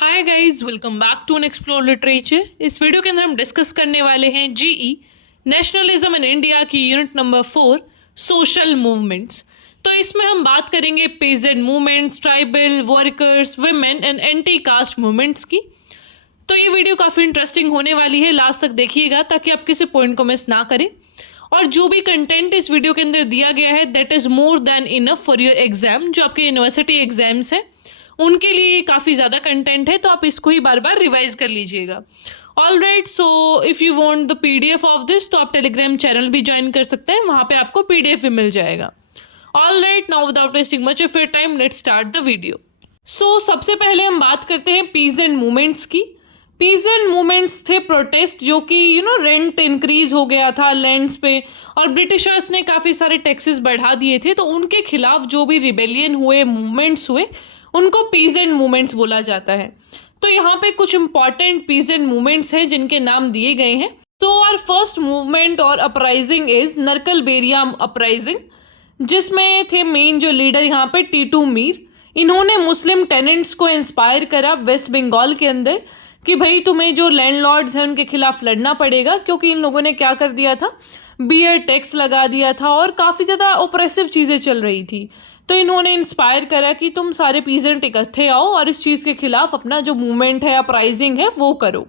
Hi guys, welcome back to an explore literature. इस video के अंदर हम डिस्कस करने वाले हैं जीई नेशनलिज्म इन इंडिया की यूनिट नंबर 4 सोशल मूवमेंट्स। तो इसमें हम बात करेंगे peasant movements, tribal, workers, women and anti caste movements की। तो ये वीडियो काफ़ी इंटरेस्टिंग होने वाली है, लास्ट तक देखिएगा ताकि आप किसी पॉइंट को मिस ना करें। और जो भी कंटेंट इस वीडियो के अंदर दिया गया है that is more than enough for your exam. जो आपके यूनिवर्सिटी एग्जाम्स हैं उनके लिए काफ़ी ज़्यादा कंटेंट है, तो आप इसको ही बार बार रिवाइज कर लीजिएगा। All right, so if you want the PDF of this तो आप टेलीग्राम चैनल भी ज्वाइन कर सकते हैं, वहाँ पे आपको पीडीएफ भी मिल जाएगा। All right, now without wasting much of your time let's start the video. So सबसे पहले हम बात करते हैं पीजेंट मूवमेंट्स की। पीजेंट मूवमेंट्स थे प्रोटेस्ट जो कि रेंट इंक्रीज हो गया था लैंड्स पे, और ब्रिटिशर्स ने काफ़ी सारे टैक्सेस बढ़ा दिए थे, तो उनके खिलाफ जो भी रिबेलियन हुए, मूवमेंट्स हुए, उनको पीजेंट मूवमेंट्स बोला जाता है। तो यहाँ पे कुछ इंपॉर्टेंट पीजेंट मूवमेंट्स हैं जिनके नाम दिए गए हैं। सो आवर फर्स्ट मूवमेंट और अपराइजिंग इज नरकलबेरिया अपराइजिंग, जिसमें थे मेन जो लीडर यहाँ पे टीटू मीर। इन्होंने मुस्लिम टेनेंट्स को इंस्पायर करा वेस्ट बंगाल के अंदर कि भाई तुम्हें जो लैंडलॉर्ड्स हैं उनके खिलाफ लड़ना पड़ेगा, क्योंकि इन लोगों ने क्या कर दिया था, बियर टैक्स लगा दिया था और काफ़ी ज़्यादा ओप्रेसिव चीज़ें चल रही थी। तो इन्होंने इंस्पायर करा कि तुम सारे पीजेंट इकट्ठे आओ और इस चीज़ के खिलाफ अपना जो मूवमेंट है, अपराइजिंग है, वो करो।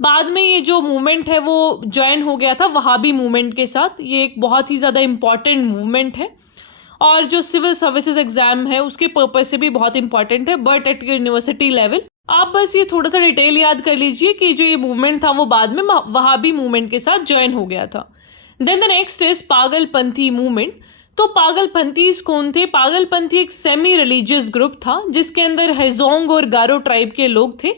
बाद में ये जो मूवमेंट है वो ज्वाइन हो गया था वहाबी मूवमेंट के साथ। ये एक बहुत ही ज़्यादा इम्पॉर्टेंट मूवमेंट है और जो सिविल सर्विसेज एग्जाम है उसके पर्पज से भी बहुत इंपॉर्टेंट है, बट एट यूनिवर्सिटी लेवल। आप बस ये थोड़ा सा डिटेल याद कर लीजिए कि जो ये मूवमेंट था वो बाद में वहाबी मूवमेंट के साथ ज्वाइन हो गया था। Then the next is Pagalpanthi movement. तो पागलपंथीज कौन थे? पागलपंथी एक सेमी रिलीजियस ग्रुप था जिसके अंदर हेजोंग और गारो ट्राइब के लोग थे,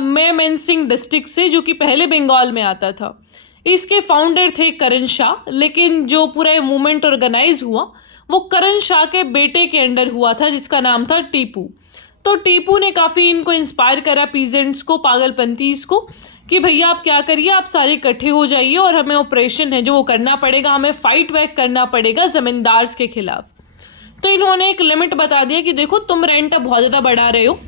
मेमनसिंह डिस्ट्रिक्ट से, जो कि पहले बंगाल में आता था। इसके फाउंडर थे करण शाह, लेकिन जो पूरा मूवमेंट ऑर्गेनाइज हुआ वो करण शाह के बेटे के अंडर हुआ था जिसका नाम था टीपू। तो टीपू ने काफ़ी इनको इंस्पायर करा, पीजेंट्स को, पागलपंथीज को, कि भैया आप क्या करिए, आप सारे इकट्ठे हो जाइए और हमें ऑपरेशन है जो वो करना पड़ेगा, हमें फाइट बैक करना पड़ेगा ज़मींदार्स के खिलाफ। तो इन्होंने एक लिमिट बता दिया कि देखो तुम रेंट अब बहुत ज़्यादा बढ़ा रहे हो,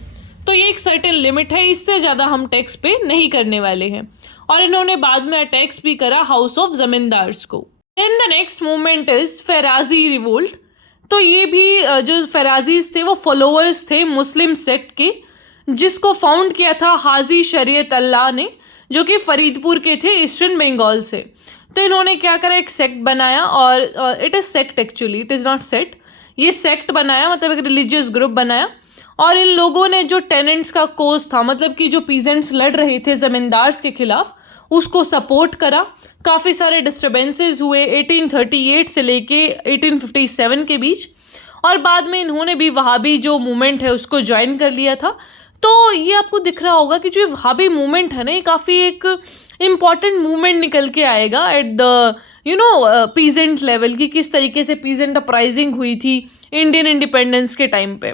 तो ये एक सर्टेन लिमिट है, इससे ज़्यादा हम टैक्स पे नहीं करने वाले हैं। और इन्होंने बाद में अटैक्स भी करा हाउस ऑफ ज़मींदार्स को। Then the next movement is Faraizi revolt. तो ये भी जो फेराजीज थे वो फॉलोअर्स थे मुस्लिम सेक्ट के, जिसको फाउंड किया था हाजी शरीयत अल्लाह ने, जो कि फरीदपुर के थे, ईस्टर्न बंगाल से। तो इन्होंने क्या करा, एक सेक्ट बनाया, और it is sect actually, it is not sect, ये सेक्ट बनाया, मतलब एक रिलीजियस ग्रुप बनाया। और इन लोगों ने जो टेनेंट्स का कोज था, मतलब कि जो पीजेंट्स लड़ रहे थे ज़मींदार्स के खिलाफ, उसको सपोर्ट करा। काफ़ी सारे डिस्टर्बेंसेस हुए 1838 से लेके 1857 के बीच, और बाद में इन्होंने भी वहाबी जो मूवमेंट है उसको ज्वाइन कर लिया था। तो ये आपको दिख रहा होगा कि जो वहाबी मूवमेंट है ना, ये काफ़ी एक इम्पॉर्टेंट मूवमेंट निकल के आएगा एट द पीजेंट लेवल की, किस तरीके से पीजेंट अपराइजिंग हुई थी इंडियन इंडिपेंडेंस के टाइम पे।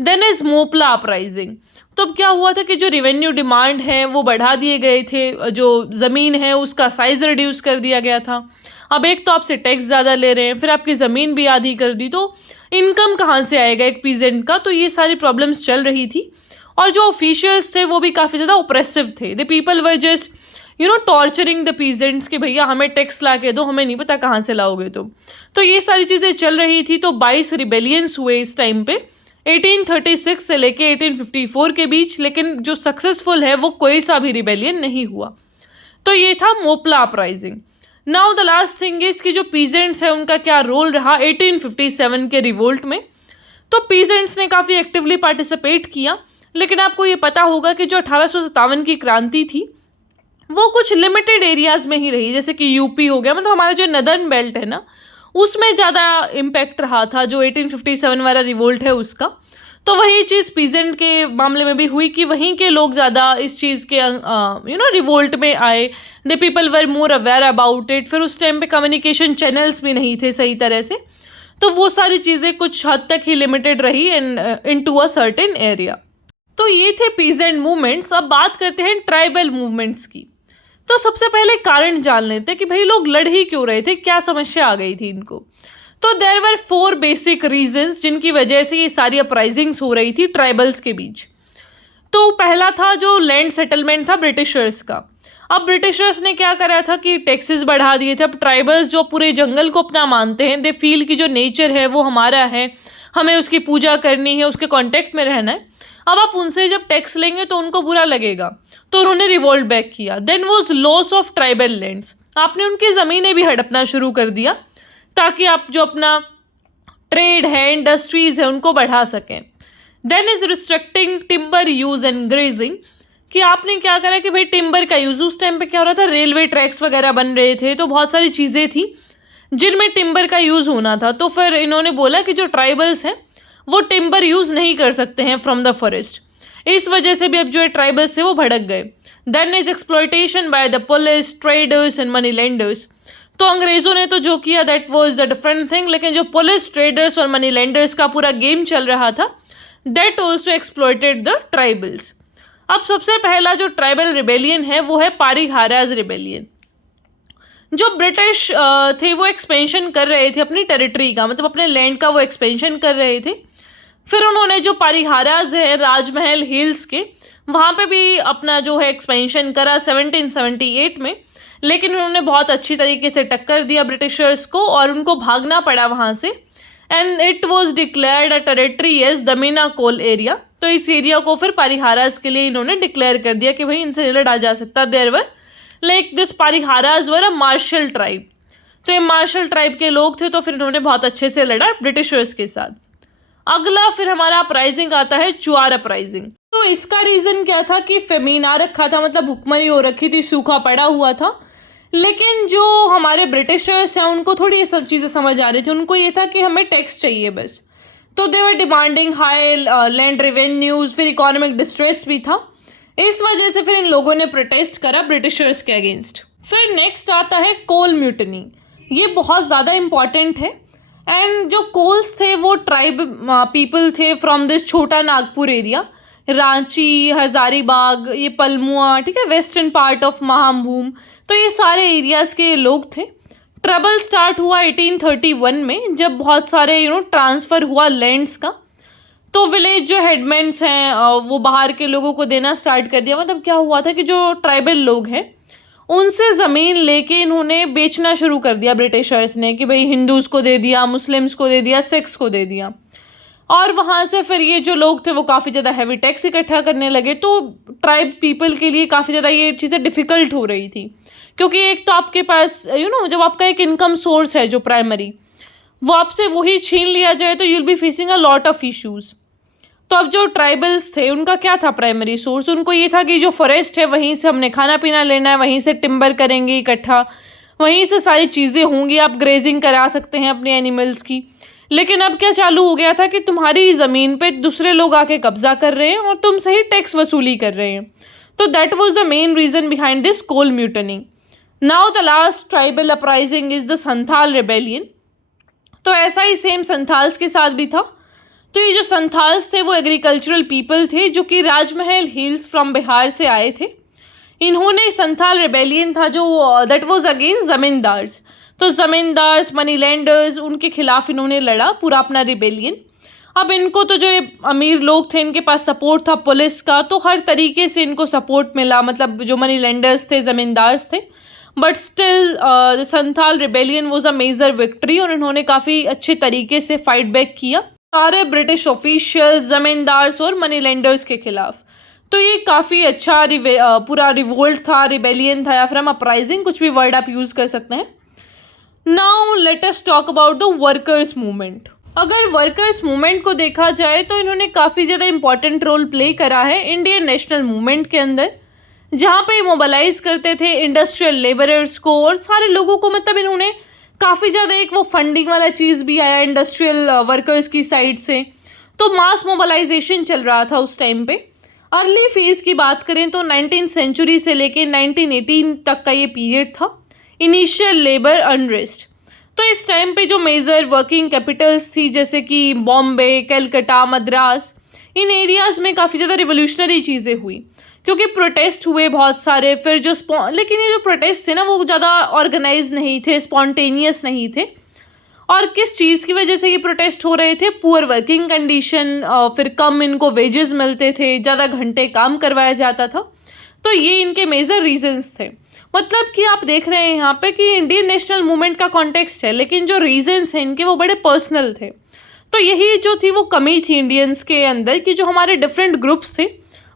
Then is Moplah uprising. तो अब क्या हुआ था कि जो रेवेन्यू डिमांड है वो बढ़ा दिए गए थे, जो ज़मीन है उसका साइज़ रिड्यूस कर दिया गया था। अब एक तो आपसे टैक्स ज़्यादा ले रहे हैं, फिर आपकी ज़मीन भी आधी कर दी, तो इनकम कहाँ से आएगा एक पीजेंट का? तो ये सारी प्रॉब्लम्स चल रही थी। और जो ऑफिशियल्स थे वो भी काफ़ी ज़्यादा ओप्रेसिव थे। The people were just torturing the peasants कि भैया हमें टैक्स ला के दो, हमें नहीं पता कहाँ से लाओगे तुम। तो ये सारी चीज़ें चल रही थी। तो 22 रिबेलियंस हुए इस टाइम पे, 1836 से लेके 1854 के बीच, लेकिन जो सक्सेसफुल है वो कोई सा भी रिबेलियन नहीं हुआ। तो ये था Moplah uprising. Now the last thing is कि जो पीजेंट्स है उनका क्या रोल रहा 1857 के रिवोल्ट में। तो पीजेंट्स ने काफ़ी एक्टिवली पार्टिसिपेट किया, लेकिन आपको ये पता होगा कि जो 1857 की क्रांति थी वो कुछ लिमिटेड एरियाज़ में ही रही, जैसे कि यूपी हो गया, मतलब हमारा जो नदर्न बेल्ट है ना, उसमें ज़्यादा इम्पैक्ट रहा था जो 1857 वाला रिवोल्ट है उसका। तो वही चीज़ पीजेंट के मामले में भी हुई कि वहीं के लोग ज़्यादा इस चीज़ के रिवोल्ट में आए। The people were more aware about it. फिर उस टाइम पे कम्युनिकेशन चैनल्स भी नहीं थे सही तरह से, तो वो सारी चीज़ें कुछ हद तक ही लिमिटेड रही इन टू अ सर्टेन एरिया। तो ये थे पीजेंट मूवमेंट्स। अब बात करते हैं ट्राइबल मूवमेंट्स की। तो सबसे पहले कारण जान लेते हैं कि भाई लोग लड़ ही क्यों रहे थे, क्या समस्या आ गई थी इनको। तो देयर वर 4 बेसिक रीजंस जिनकी वजह से ये सारी अपराइजिंग्स हो रही थी ट्राइबल्स के बीच। तो पहला था जो लैंड सेटलमेंट था ब्रिटिशर्स का। अब ब्रिटिशर्स ने क्या करा था कि टैक्सेस बढ़ा दिए थे। अब ट्राइबल्स जो पूरे जंगल को अपना मानते हैं, दे फील कि जो नेचर है वो हमारा है, हमें उसकी पूजा करनी है, उसके कांटेक्ट में रहना है। अब आप उनसे जब टैक्स लेंगे तो उनको बुरा लगेगा, तो उन्होंने रिवोल्ट बैक किया। Then was loss of tribal lands, आपने उनकी ज़मीनें भी हड़पना शुरू कर दिया ताकि आप जो अपना ट्रेड है, इंडस्ट्रीज़ है, उनको बढ़ा सकें। Then is restricting timber use and grazing, कि आपने क्या करा कि भाई टिम्बर का यूज़, उस टाइम पे क्या हो रहा था, रेलवे ट्रैक्स वगैरह बन रहे थे, तो बहुत सारी चीज़ें थी जिनमें टिम्बर का यूज़ होना था। तो फिर इन्होंने बोला कि जो ट्राइबल्स हैं वो टिम्बर यूज़ नहीं कर सकते हैं फ्रॉम द फॉरेस्ट। इस वजह से भी अब जो ट्राइबल्स थे वो भड़क गए। Then is exploitation by the police, traders and money lenders. तो अंग्रेज़ों ने तो जो किया that was the different thing, लेकिन जो पुलिस, ट्रेडर्स और मनी लेंडर्स का पूरा गेम चल रहा था, that also exploited the tribals. अब सबसे पहला जो ट्राइबल रिबेलियन है वो है पारिहाराज रिबेलियन। जो ब्रिटिश थे वो एक्सपेंशन कर रहे थे अपनी टेरिटरी का, मतलब अपने लैंड का वो एक्सपेंशन कर रहे थे। फिर उन्होंने जो पारिहाराज है राजमहल हिल्स के, वहाँ पे भी अपना जो है एक्सपेंशन करा 1778 में, लेकिन उन्होंने बहुत अच्छी तरीके से टक्कर दिया ब्रिटिशर्स को और उनको भागना पड़ा वहाँ से। And it was declared a territory as Damina Kol area. तो इस एरिया को फिर पारिहाराज के लिए इन्होंने डिक्लेयर कर दिया कि भाई इनसे नहीं लड़ा जा सकता। There were like this Paharias were a martial tribe, तो ये मार्शल ट्राइब के लोग थे, तो फिर इन्होंने बहुत अच्छे से लड़ा ब्रिटिशर्स के साथ। अगला फिर हमारा अपराइजिंग आता है चुआर अपराइजिंग। तो इसका रीज़न क्या था कि फेमीन आ रखा था, मतलब भुखमरी हो रखी थी, सूखा पड़ा हुआ था। लेकिन जो हमारे ब्रिटिशर्स हैं उनको थोड़ी ये सब चीज़ें समझ आ रही थी, उनको ये था कि हमें टैक्स चाहिए बस। तो they were demanding high land revenues, फिर इकोनॉमिक डिस्ट्रेस भी था। इस वजह से फिर इन लोगों ने प्रोटेस्ट करा ब्रिटिशर्स के अगेंस्ट। फिर नेक्स्ट आता है कोल म्यूटनी। ये बहुत ज़्यादा इम्पॉर्टेंट है। एंड जो कोल्स थे वो ट्राइब पीपल थे फ्रॉम दिस छोटा नागपुर एरिया, रांची, हज़ारीबाग, ये पलमुआ, ठीक है, वेस्टर्न पार्ट ऑफ महामभूम, तो ये सारे एरियाज़ के लोग थे। ट्रबल स्टार्ट हुआ 1831 में, जब बहुत सारे ट्रांसफ़र हुआ लैंड्स का। तो विलेज जो हेडमेंट्स हैं वो बाहर के लोगों को देना स्टार्ट कर दिया। मतलब क्या हुआ था कि जो ट्राइबल लोग हैं उनसे ज़मीन लेके इन्होंने बेचना शुरू कर दिया ब्रिटिशर्स ने, कि भाई हिंदूज़ को दे दिया, मुस्लिम्स को दे दिया, सिख्स को दे दिया। और वहाँ से फिर ये जो लोग थे वो काफ़ी ज़्यादा हैवी टैक्स इकट्ठा करने लगे। तो ट्राइब पीपल के लिए काफ़ी ज़्यादा ये चीज़ें डिफ़िकल्ट हो रही थी, क्योंकि एक तो आपके पास जब आपका एक इनकम सोर्स है जो प्राइमरी, वो आपसे वही छीन लिया जाए तो you will be facing a lot of issues. तो अब जो ट्राइबल्स थे उनका क्या था प्राइमरी सोर्स, उनको ये था कि जो फॉरेस्ट है वहीं से हमने खाना पीना लेना है, वहीं से टिम्बर करेंगे इकट्ठा, वहीं से सारी चीज़ें होंगी, आप ग्रेजिंग करा सकते हैं अपने एनिमल्स की। लेकिन अब क्या चालू हो गया था कि तुम्हारी ज़मीन पे दूसरे लोग आके कब्जा कर रहे हैं और तुमसे ही टैक्स वसूली कर रहे हैं। तो that was the main reason behind this Kol mutiny. Now the last tribal uprising is the Santhal rebellion. तो ऐसा ही सेम संथाल्स के साथ भी था। तो ये जो संथाल्स थे वो एग्रीकल्चरल पीपल थे जो कि राजमहल हिल्स फ्रॉम बिहार से आए थे। इन्होंने संथाल रिबेलियन था जो दैट वाज अगेंस्ट ज़मींदार्स। तो ज़मींदार्स, मनी लेंडर्स, उनके खिलाफ इन्होंने लड़ा पूरा अपना रिबेलियन। अब इनको तो जो अमीर लोग थे इनके पास सपोर्ट था पुलिस का, तो हर तरीके से इनको सपोर्ट मिला, मतलब जो मनी लेंडर्स थे, ज़मींदार्स थे। But still the Santhal rebellion was a major victory और इन्होंने काफ़ी अच्छे तरीके से फाइट बैक किया सारे ब्रिटिश ऑफिशियल, ज़मींदार्स और मनी लेंडर्स के खिलाफ। तो ये काफ़ी अच्छा पूरा रिवोल्ट था, रिबेलियन था, या फिर हम अपराइजिंग, कुछ भी वर्ड आप यूज़ कर सकते हैं। Now let us talk about the workers movement. अगर वर्कर्स मूवमेंट को देखा जाए तो इन्होंने काफ़ी ज़्यादा इंपॉर्टेंट रोल प्ले करा है इंडियन नेशनल मूवमेंट के अंदर, जहाँ पे मोबालाइज करते थे इंडस्ट्रियल लेबरर्स को और सारे लोगों को। मतलब इन्होंने काफ़ी ज़्यादा एक वो फंडिंग वाला चीज़ भी आया इंडस्ट्रियल वर्कर्स की साइड से, तो मास मोबालाइजेशन चल रहा था उस टाइम पे। अर्ली फेज़ की बात करें तो 19th सेंचुरी से लेके 1918 तक का ये पीरियड था, इनिशियल लेबर अनरेस्ट। तो इस टाइम पे जो मेजर वर्किंग कैपिटल्स थी जैसे कि बॉम्बे, कलकत्ता, मद्रास, इन एरियाज़ में काफ़ी ज़्यादा रिवोल्यूशनरी चीज़ें हुई, क्योंकि प्रोटेस्ट हुए बहुत सारे। फिर जो लेकिन ये जो प्रोटेस्ट थे ना वो ज़्यादा ऑर्गेनाइज नहीं थे, स्पॉन्टेनियस नहीं थे। और किस चीज़ की वजह से ये प्रोटेस्ट हो रहे थे? पुअर वर्किंग कंडीशन, फिर कम इनको वेजेस मिलते थे, ज़्यादा घंटे काम करवाया जाता था। तो ये इनके मेजर रीजंस थे। मतलब कि आप देख रहे हैं यहाँ पे कि इंडियन नेशनल मूवमेंट का कॉन्टेक्स्ट है, लेकिन जो रीजंस हैं इनके वो बड़े पर्सनल थे। तो यही जो थी वो कमी थी इंडियंस के अंदर कि जो हमारे डिफरेंट ग्रुप्स थे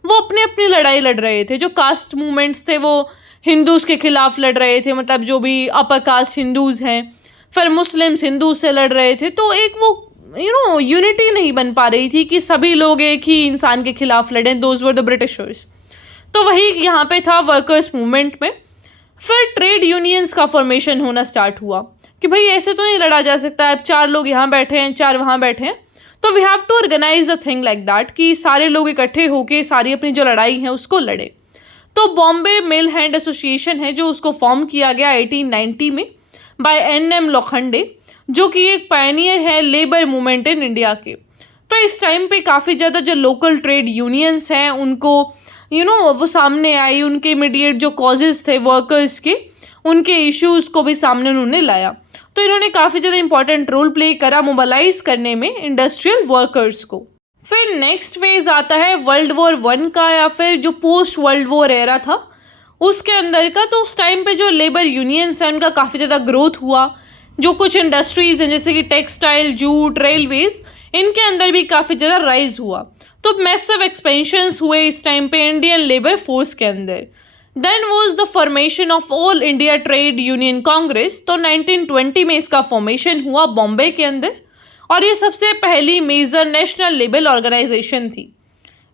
वो अपनी अपनी लड़ाई लड़ रहे थे। जो कास्ट मूवमेंट्स थे वो हिंदूज़ के खिलाफ लड़ रहे थे, मतलब जो भी अपर कास्ट हिंदूज़ हैं, फिर मुस्लिम्स हिंदू से लड़ रहे थे। तो एक वो यूनिटी नहीं बन पा रही थी कि सभी लोग एक ही इंसान के खिलाफ लड़ें। Those were the Britishers. तो वही यहाँ पे था वर्कर्स मूवमेंट में। फिर ट्रेड यूनियंस का फॉर्मेशन होना स्टार्ट हुआ कि भाई ऐसे तो नहीं लड़ा जा सकता, अब 4 लोग यहाँ बैठे हैं, 4 वहाँ बैठे हैं, तो we have to organise a thing like that कि सारे लोग इकट्ठे होके सारी अपनी जो लड़ाई है उसको लड़े। तो बॉम्बे मिल हैंड एसोसिएशन है जो उसको फॉर्म किया गया 1890 में बाय NM लोखंडे, जो कि एक पायनियर है लेबर मूवमेंट इन इंडिया के। तो इस टाइम पे काफ़ी ज़्यादा जो लोकल ट्रेड यूनियंस हैं उनको वो सामने आई, उनके इमीडिएट जो कॉजेज़ थे वर्कर्स के, उनके इश्यूज़ को भी सामने उन्होंने लाया। तो इन्होंने काफ़ी ज़्यादा इंपॉर्टेंट रोल प्ले करा मोबालाइज करने में इंडस्ट्रियल वर्कर्स को। फिर नेक्स्ट फेज आता है वर्ल्ड वॉर 1 का, या फिर जो पोस्ट वर्ल्ड वॉर एरा था उसके अंदर का। तो उस टाइम पे जो लेबर यूनियंस हैं उनका काफ़ी ज़्यादा ग्रोथ हुआ। जो कुछ इंडस्ट्रीज़ हैं जैसे कि टेक्सटाइल, जूट, रेलवेज़, इनके अंदर भी काफ़ी ज़्यादा राइज हुआ। तो मैसिव एक्सपेंशंस हुए इस टाइम पे इंडियन लेबर फोर्स के अंदर। Then was the formation of All India Trade Union Congress. तो 1920 में इसका फॉर्मेशन हुआ बॉम्बे के अंदर, और ये सबसे पहली मेजर नेशनल लेबर ऑर्गेनाइजेशन थी।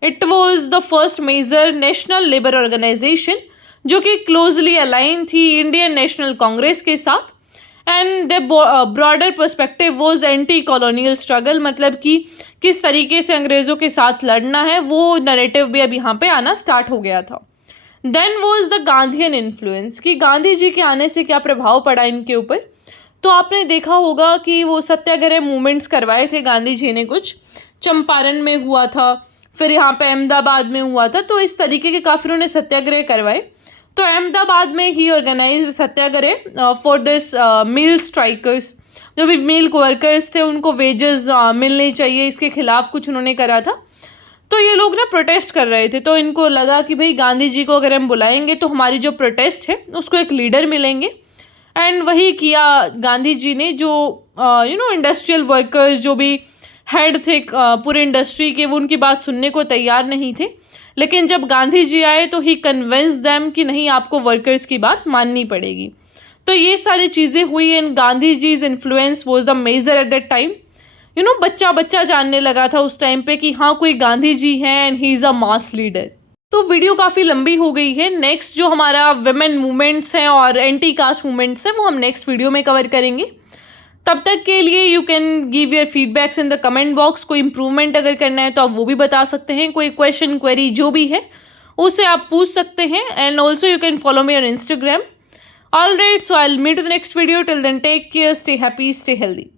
It was the first major national labour organisation जो कि क्लोजली अलाइन थी इंडियन नेशनल कांग्रेस के साथ। And the broader perspective was anti colonial struggle, मतलब कि किस तरीके से अंग्रेज़ों के साथ लड़ना है, वो नैरेटिव भी अब यहाँ पे आना स्टार्ट हो गया था। Then was the Gandhian influence, कि गांधी जी के आने से क्या प्रभाव पड़ा इनके ऊपर। तो आपने देखा होगा कि वो सत्याग्रह मूवमेंट्स करवाए थे गांधी जी ने, कुछ चंपारण में हुआ था, फिर यहाँ पे अहमदाबाद में हुआ था। तो इस तरीके के काफ़ी उन्होंने सत्याग्रह करवाए। तो अहमदाबाद में ही organize satyagraha for this mill strikers, जो भी मिल वर्कर्स थे उनको वेजेस मिलने चाहिए, इसके खिलाफ कुछ उन्होंने करा था। तो ये लोग ना प्रोटेस्ट कर रहे थे, तो इनको लगा कि भाई गांधी जी को अगर हम बुलाएंगे तो हमारी जो प्रोटेस्ट है उसको एक लीडर मिलेंगे। एंड वही किया गांधी जी ने। जो इंडस्ट्रियल वर्कर्स जो भी हेड थे पूरे इंडस्ट्री के, वो उनकी बात सुनने को तैयार नहीं थे। लेकिन जब गांधी जी आए तो ही कन्विंस देम कि नहीं, आपको वर्कर्स की बात माननी पड़ेगी। तो ये सारी चीज़ें हुई। And Gandhi ji's influence was the major at that time. बच्चा बच्चा जानने लगा था उस टाइम पे कि हाँ कोई गांधी जी हैं and he is a mass leader. तो वीडियो काफ़ी लंबी हो गई है। नेक्स्ट जो हमारा वुमेन मूवमेंट्स हैं और एंटी कास्ट मूवमेंट्स हैं वो हम नेक्स्ट वीडियो में कवर करेंगे। तब तक के लिए you can give your feedbacks in the comment box. कोई इंप्रूवमेंट अगर करना है तो आप वो भी बता सकते हैं। कोई क्वेश्चन, क्वेरी जो भी है उसे आप पूछ सकते हैं। And also you can follow me on Instagram. All right, so I will meet to the next video. Till then take care, stay happy, stay healthy.